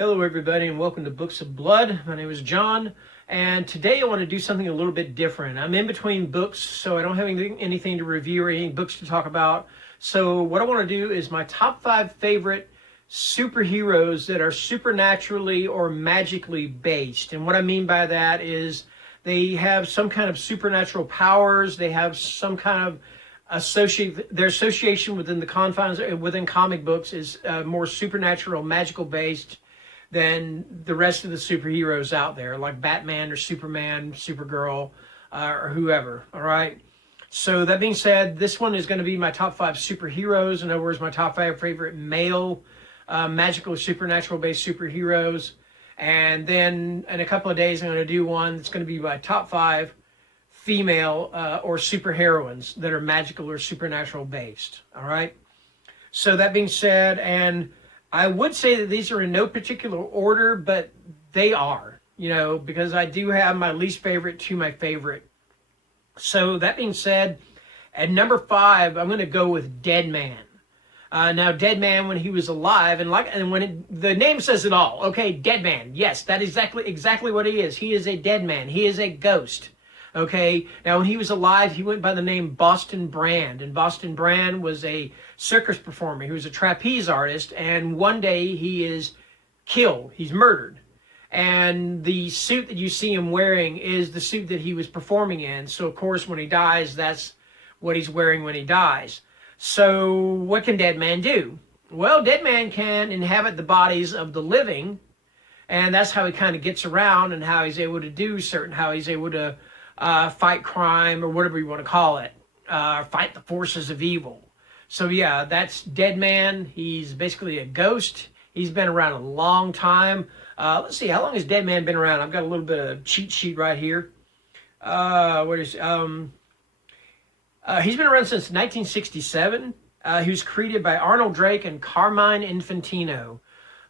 Hello everybody and welcome to Books of Blood. My name is John and today I want to do something a little bit different. I'm in between books, so I don't have anything to review or any books to talk about. So what I want to do is my top 5 favorite superheroes that are supernaturally or magically based. And what I mean by that is they have some kind of supernatural powers, they have some kind of their association within the confines within comic books is more supernatural, magical based than the rest of the superheroes out there, like Batman or Superman, Supergirl, or whoever. All right. So that being said, this one is going to be my top 5 superheroes. In other words, my top 5 favorite male, magical, supernatural based superheroes. And then in a couple of days, I'm going to do one that's going to be my top 5 female or superheroines that are magical or supernatural based. All right. So that being said, and I would say that these are in no particular order, but they are, because I do have my least favorite to my favorite. So that being said, at number 5, I'm going to go with Deadman. Now, Deadman, when he was alive, the name says it all. Okay, Deadman. Yes, that is exactly what he is. He is a dead man. He is a ghost. Okay, now when he was alive, he went by the name Boston Brand, and Boston Brand was a circus performer. He was a trapeze artist, and one day he is killed. He's murdered. And the suit that you see him wearing is the suit that he was performing in. So, of course, when he dies, that's what he's wearing when he dies. So, what can Deadman do? Well, Deadman can inhabit the bodies of the living, and that's how he kind of gets around and how he's able to do how he's able to fight crime or whatever you want to call it, fight the forces of evil. So yeah, that's Deadman. He's basically a ghost. He's been around a long time. Let's see, how long has Deadman been around? I've got a little bit of cheat sheet right here. He's been around since 1967. He was created by Arnold Drake and Carmine Infantino.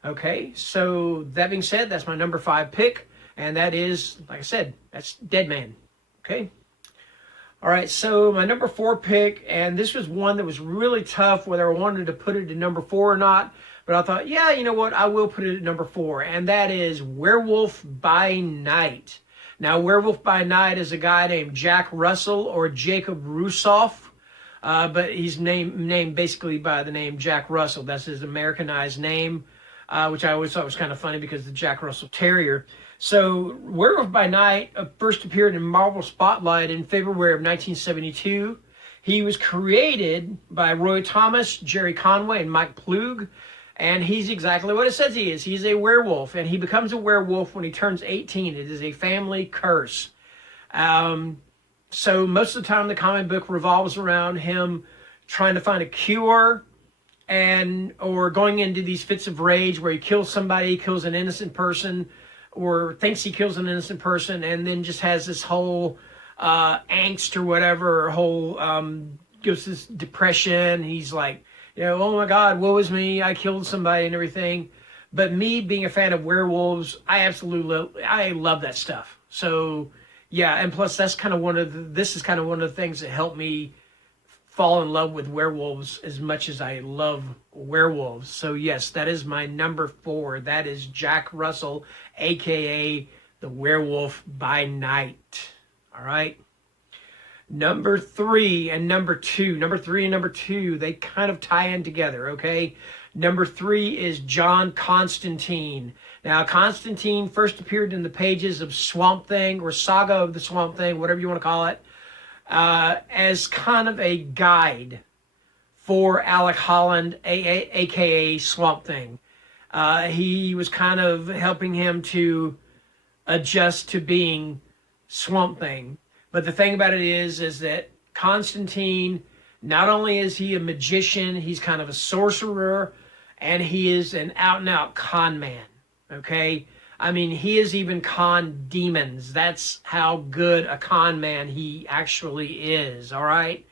Okay, so that being said, that's my number 5 pick, and that is, like I said, that's Deadman. Okay. All right. So my number 4 pick, and this was one that was really tough whether I wanted to put it at number 4 or not. But I thought, yeah, you know what? I will put it at number 4, and that is Werewolf by Night. Now, Werewolf by Night is a guy named Jack Russell or Jacob Russoff, but he's named basically by the name Jack Russell. That's his Americanized name, which I always thought was kind of funny because the Jack Russell Terrier. So, Werewolf by Night first appeared in Marvel Spotlight in February of 1972. He was created by Roy Thomas, Jerry Conway, and Mike Ploog, and he's exactly what it says he is. He's a werewolf, and he becomes a werewolf when he turns 18. It is a family curse. So, most of the time, the comic book revolves around him trying to find a cure or going into these fits of rage where he kills somebody, kills an innocent person, or thinks he kills an innocent person, and then just has this whole angst or whatever, or whole goes this depression. He's like, oh my God, woe is me, I killed somebody and everything. But me being a fan of werewolves, I love that stuff. So yeah, and plus this is kind of one of the things that helped me fall in love with werewolves as much as I love werewolves. So yes, that is my number 4. That is Jack Russell, aka the Werewolf by Night. All right. Number 3 and number 2. Number 3 and number 2, they kind of tie in together, okay? Number 3 is John Constantine. Now, Constantine first appeared in the pages of Swamp Thing or Saga of the Swamp Thing, whatever you want to call it, as kind of a guide for Alec Holland, aka Swamp Thing. He was kind of helping him to adjust to being Swamp Thing. But the thing about it is that Constantine, not only is he a magician, he's kind of a sorcerer, and he is an out-and-out con man, okay? I mean, he has even conned demons. That's how good a con man he actually is, all right?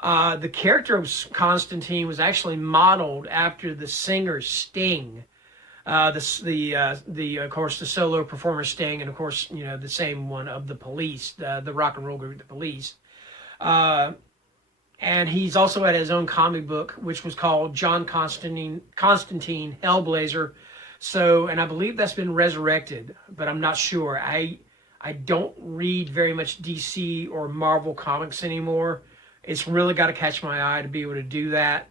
The character of Constantine was actually modeled after the singer Sting. Of course, the solo performer Sting, and of course, the same one of the Police, the rock and roll group, the Police. And he's also had his own comic book, which was called John Constantine Hellblazer, So, and I believe that's been resurrected, but I'm not sure. I don't read very much DC or Marvel comics anymore. It's really got to catch my eye to be able to do that.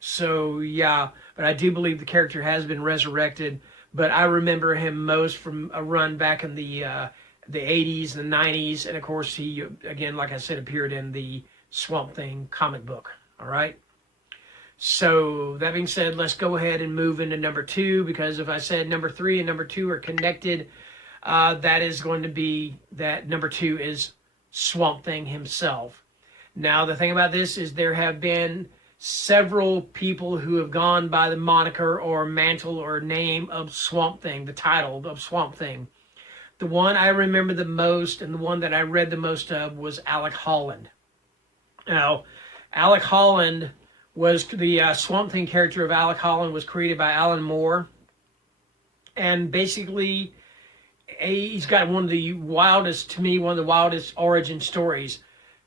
So yeah, but I do believe the character has been resurrected. But I remember him most from a run back in the 80s, the 90s, and of course he, again, like I said, appeared in the Swamp Thing comic book. All right. So that being said, let's go ahead and move into number 2, because if I said number 3 and number 2 are connected, that is going to be that number 2 is Swamp Thing himself. Now, the thing about this is there have been several people who have gone by the moniker or mantle or name of Swamp Thing, the title of Swamp Thing. The one I remember the most and the one that I read the most of was Alec Holland. Now, Alec Holland was the Swamp Thing character of Alec Holland was created by Alan Moore. And basically, he's got one of the wildest origin stories.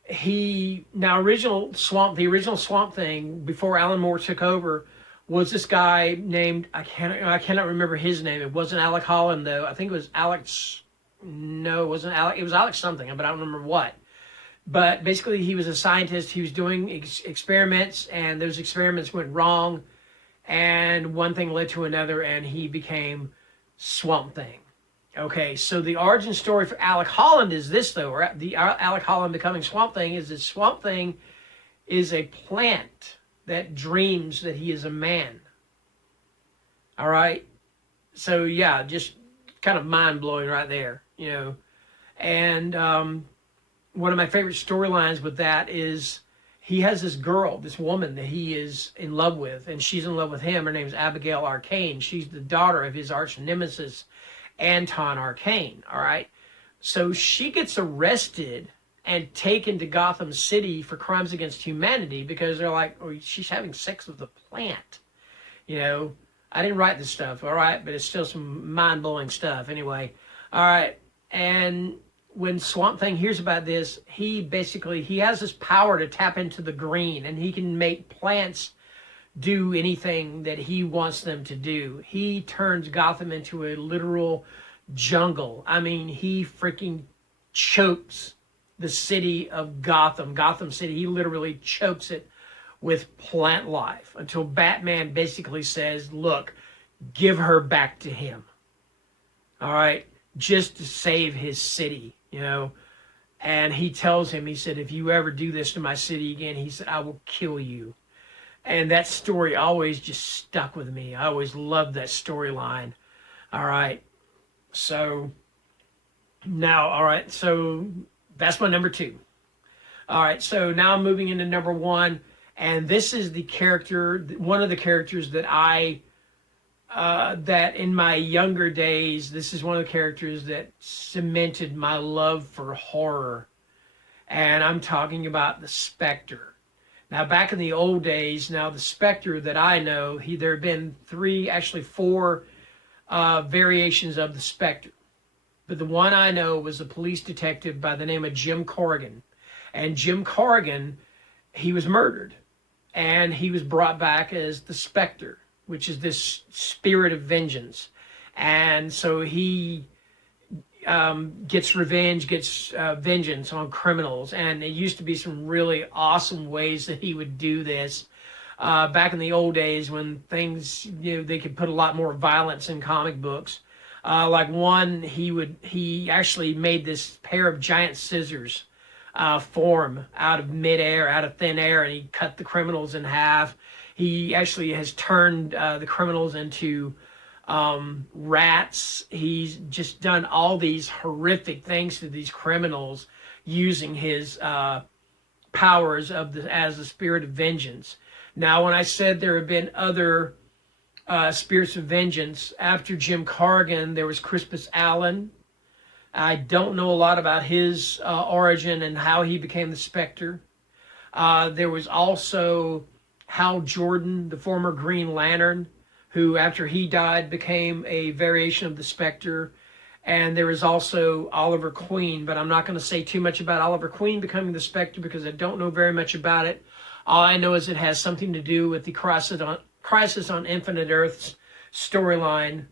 The original Swamp Thing before Alan Moore took over was this guy named, I cannot remember his name. It wasn't Alec Holland though. I think it was Alex. No, it wasn't Alec. It was Alex something, but I don't remember what. But basically, he was a scientist. He was doing experiments, and those experiments went wrong, and one thing led to another, and he became Swamp Thing. Okay, so the origin story for Alec Holland is this, though. Or the Alec Holland becoming Swamp Thing is that Swamp Thing is a plant that dreams that he is a man. All right? So, yeah, just kind of mind-blowing right there, you know. And one of my favorite storylines with that is he has this girl, this woman that he is in love with, and she's in love with him. Her name's Abigail Arcane. She's the daughter of his arch nemesis, Anton Arcane, all right? So she gets arrested and taken to Gotham City for crimes against humanity because they're like, oh, she's having sex with a plant. You know, I didn't write this stuff, all right? But it's still some mind-blowing stuff anyway. All right, and when Swamp Thing hears about this, he has this power to tap into the green, and he can make plants do anything that he wants them to do. He turns Gotham into a literal jungle. I mean, he freaking chokes the city of Gotham City. He literally chokes it with plant life until Batman basically says, look, give her back to him. All right, just to save his city, you know. And he tells him, he said, if you ever do this to my city again, he said, I will kill you. And that story always just stuck with me. I always loved that storyline. All right. So now, all right. So that's my number 2. All right. So now I'm moving into number 1. And this is the character, one of the characters that that in my younger days, this is one of the characters that cemented my love for horror. And I'm talking about the Spectre. Now, back in the old days, now the Spectre that I know, there have been 4 variations of the Spectre. But the one I know was a police detective by the name of Jim Corrigan. And Jim Corrigan, he was murdered. And he was brought back as the Spectre, which is this spirit of vengeance. And so he gets revenge, vengeance on criminals. And it used to be some really awesome ways that he would do this. Back in the old days when things, you know, they could put a lot more violence in comic books. Like one, he actually made this pair of giant scissors form out of midair, out of thin air, and he cut the criminals in half. He actually has turned the criminals into rats. He's just done all these horrific things to these criminals using his powers as the spirit of vengeance. Now, when I said there have been other spirits of vengeance, after Jim Corrigan, there was Crispus Allen. I don't know a lot about his origin and how he became the Spectre. There was also Hal Jordan, the former Green Lantern, who after he died became a variation of the Spectre. And there is also Oliver Queen, but I'm not going to say too much about Oliver Queen becoming the Spectre because I don't know very much about it. All I know is it has something to do with the Crisis on Infinite Earths storyline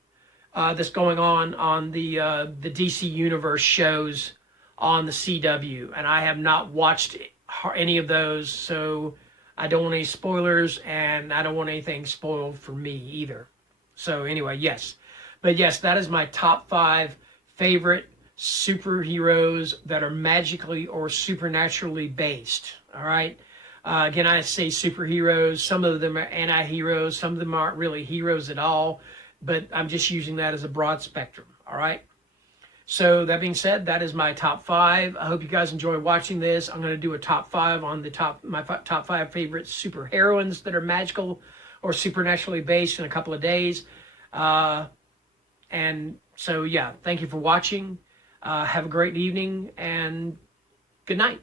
that's going on the DC Universe shows on the CW, and I have not watched any of those, so I don't want any spoilers, and I don't want anything spoiled for me either. So anyway, yes. But yes, that is my top 5 favorite superheroes that are magically or supernaturally based. All right. Again, I say superheroes. Some of them are anti-heroes. Some of them aren't really heroes at all. But I'm just using that as a broad spectrum. All right. So that being said, that is my top 5. I hope you guys enjoy watching this. I'm going to do a top 5 on my top 5 favorite superheroines that are magical or supernaturally based in a couple of days. And so, yeah, thank you for watching. Have a great evening and good night.